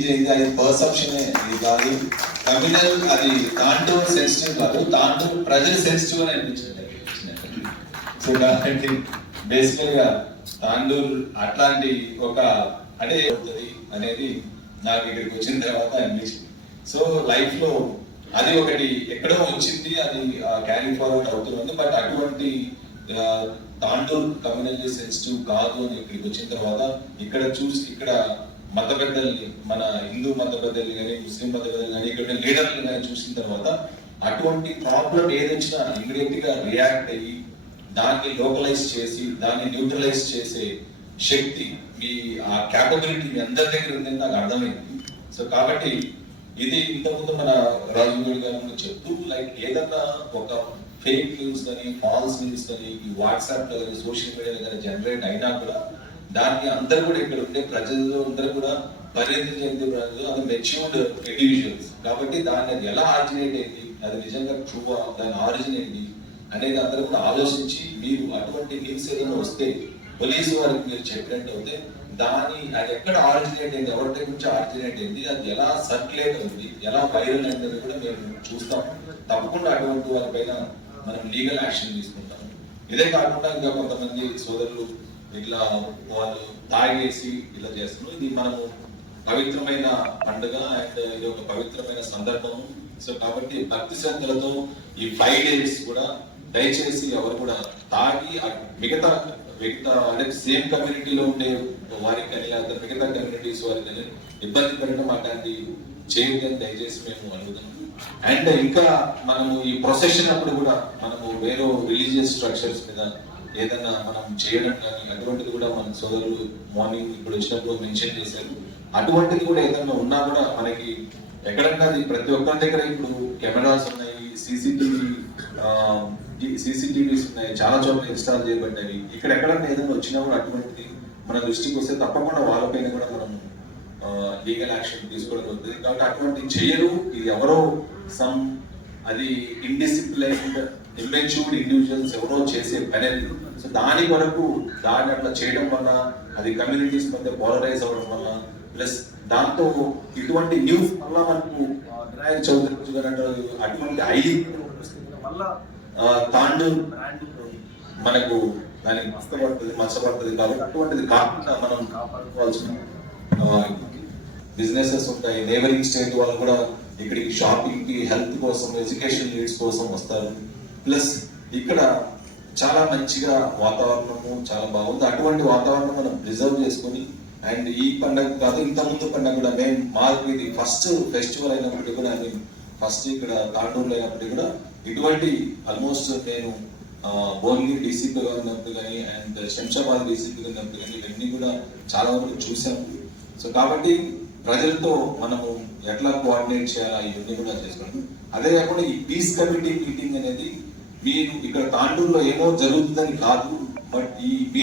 ఇది అది పర్సెప్షన్ ఇది కాదు. కమ్యూనల్ అది దాంట్లో సెన్సిటివ్ కాదు. దాంట్లో ప్రజలు సెన్సిటివ్ అని అనిపించింది. సో కాబట్టి బేసికల్గా తాండూర్ అట్లాంటి ఒక అంటే అవుతుంది అనేది నాకు ఇక్కడికి వచ్చిన తర్వాత అనిపించింది. సో లైఫ్లో అది ఒకటి ఎక్కడో వచ్చింది. అది క్యారీ ఫార్వర్డ్ అవుతుంది బట్ అటువంటి తాండూర్ కమ్యూనల్ సెన్సిటివ్ కాదు అని ఇక్కడికి వచ్చిన తర్వాత ఇక్కడ చూసి ఇక్కడ మత పెద్దల్ని మన హిందూ మత పెద్దల్ని కానీ ముస్లిం మత పెద్దల్ని కానీ ఇక్కడ లీడర్లు కానీ చూసిన తర్వాత అటువంటి ప్రాబ్లం ఏదొచ్చినా ఇమీడియట్గా రియాక్ట్ అయ్యి దాన్ని లోకలైజ్ చేసి దాన్ని న్యూట్రలైజ్ చేసే శక్తి మీ ఆ క్యాపబిలిటీ మీ అందరి దగ్గర ఉందని నాకు అర్థమైంది. సో కాబట్టి ఇది ఇంతకుముందు మన రాజు గారు చెప్తూ లైక్ ఏదన్నా ఒక ఫేక్ న్యూస్ కానీ ఫాల్స్ న్యూస్ కానీ ఈ వాట్సాప్లో కానీ సోషల్ మీడియాలో కానీ జనరేట్ అయినా కూడా దాన్ని అందరూ కూడా ఇక్కడ ఉండే ప్రజలు అందరూ కూడా పరిణతి చెందే ప్రజలు అది మెచ్యూర్డ్ ఇండివిజువల్స్ కాబట్టి దాన్ని అది ఎలా ఆరిజినేట్ అయింది? అది నిజంగా ట్రూవా దాని ఆరిజిన్ ఏంటి? అనేది అందరూ కూడా ఆలోచించి మీరు అటువంటి న్యూస్ ఏదైనా వస్తే పోలీసు వారికి మీరు చెప్పినట్టు అయితే దాని అది ఎక్కడ ఆరిజినేట్ అయింది? ఎవరి దగ్గర నుంచి ఆరిజినేట్ అయింది? అది ఎలా సర్క్యులేట్ అవుతుంది? ఎలా వైరల్ అయింది కూడా మేము చూస్తాం. తప్పకుండా అటువంటి వారిపైన మనం లీగల్ యాక్షన్ తీసుకుంటాం. ఇదే కాకుండా ఇంకా కొంతమంది సోదరులు ఇట్లా వాళ్ళు తాగేసి ఇలా చేస్తున్నాం ఇది మనము పవిత్రమైన పండుగ అండ్ ఇది ఒక పవిత్రమైన సందర్భం. సో కాబట్టి భక్తి శ్రద్ధలతో ఈ ఫైవ్ డేస్ కూడా దయచేసి ఎవరు కూడా తాగి మిగతా మిగతా అంటే సేమ్ కమ్యూనిటీలో ఉండే వారికి కానీ లేదా మిగతా కమ్యూనిటీస్ వారికి కానీ ఇబ్బంది పెట్టడం అట్లాంటి చేయొద్దని దయచేసి మేము అడుగుతున్నాం అండ్ ఇంకా మనము ఈ ప్రొసెషన్ అప్పుడు కూడా మనము వేరే రిలీజియస్ స్ట్రక్చర్స్ మీద ఏదైనా మనం చేయడం కానీ అటువంటిది కూడా మన సోదరులు మార్నింగ్ ఇప్పుడు వచ్చినప్పుడు మెన్షన్ చేశారు. అటువంటిది కూడా ఏదైనా ఉన్నా కూడా మనకి ఎక్కడన్నా అది ప్రతి ఒక్కరి దగ్గర ఇప్పుడు కెమెరాస్ ఉన్నాయి సీసీటీవీ సీసీటీవీస్ ఉన్నాయి చాలా చోట్ల ఇన్స్టాల్ చేయబడ్డాయి. ఇక్కడ ఎక్కడన్నా ఏదైనా వచ్చినా కూడా అటువంటిది మన దృష్టికి వస్తే తప్పకుండా వాళ్ళపైన కూడా మనం లీగల్ యాక్షన్ తీసుకోవడం జరుగుతుంది. కాబట్టి అటువంటి చేయరు. ఇది ఎవరో సమ్ అది ఇండిసిప్లైన్డ్ ఇమ్మెచ్యూర్డ్ ఇండివిజువల్స్ ఎవరో చేసే పని సో దాని వరకు దాన్ని అట్లా చేయడం వల్ల అది కమ్యూనిటీస్ మధ్య పోలరైజ్ అవ్వడం వల్ల ప్లస్ దాంతో ఇటువంటి న్యూస్ వల్ల మనకు వినాయక చవితి రోజు అటు- అటువంటి ఐ మళ్ళా ఆ, బ్రాండ్ మనకు దానికి మస్తపడుతుంది మచ్చపడుతుంది కాబట్టి అటువంటిది కాకుండా మనం కాపాడుకోవాల్సిన బిజినెసెస్ ఉంటాయి. నేబరింగ్ స్టేట్ వాళ్ళు కూడా ఇక్కడికి షాపింగ్కి హెల్త్ కోసం ఎడ్యుకేషన్ నీడ్స్ కోసం వస్తారు. ప్లస్ ఇక్కడ చాలా మంచిగా వాతావరణము చాలా బాగుంది. అటువంటి వాతావరణం మనం ప్రిజర్వ్ చేసుకొని అండ్ ఈ పండగ కాదు ఇంత ముందు పండగ కూడా మేము మాకు ఇది ఫస్ట్ ఫెస్టివల్ అయినప్పటికీ కూడా నేను ఫస్ట్ ఇక్కడ తాండూరులో అయినప్పటికీ కూడా ఇటువంటి ఆల్మోస్ట్ నేను ఆ, డీసీపీగా ఉన్నప్పుడు కానీ అండ్ శంషాబాద్ డీసీపీగా ఉన్నప్పుడు కానీ ఇవన్నీ కూడా చాలా వరకు చూసాము సో కాబట్టి ప్రజలతో మనము ఎట్లా కోఆర్డినేట్ చేయాలా ఇవన్నీ కూడా చేసుకోండి అదే కాకుండా ఈ పీస్ కమిటీ మీటింగ్ అనేది మీరు ఇక్కడ తాండూరులో ఏమో జరుగుతుందని కాదు బట్ ఈ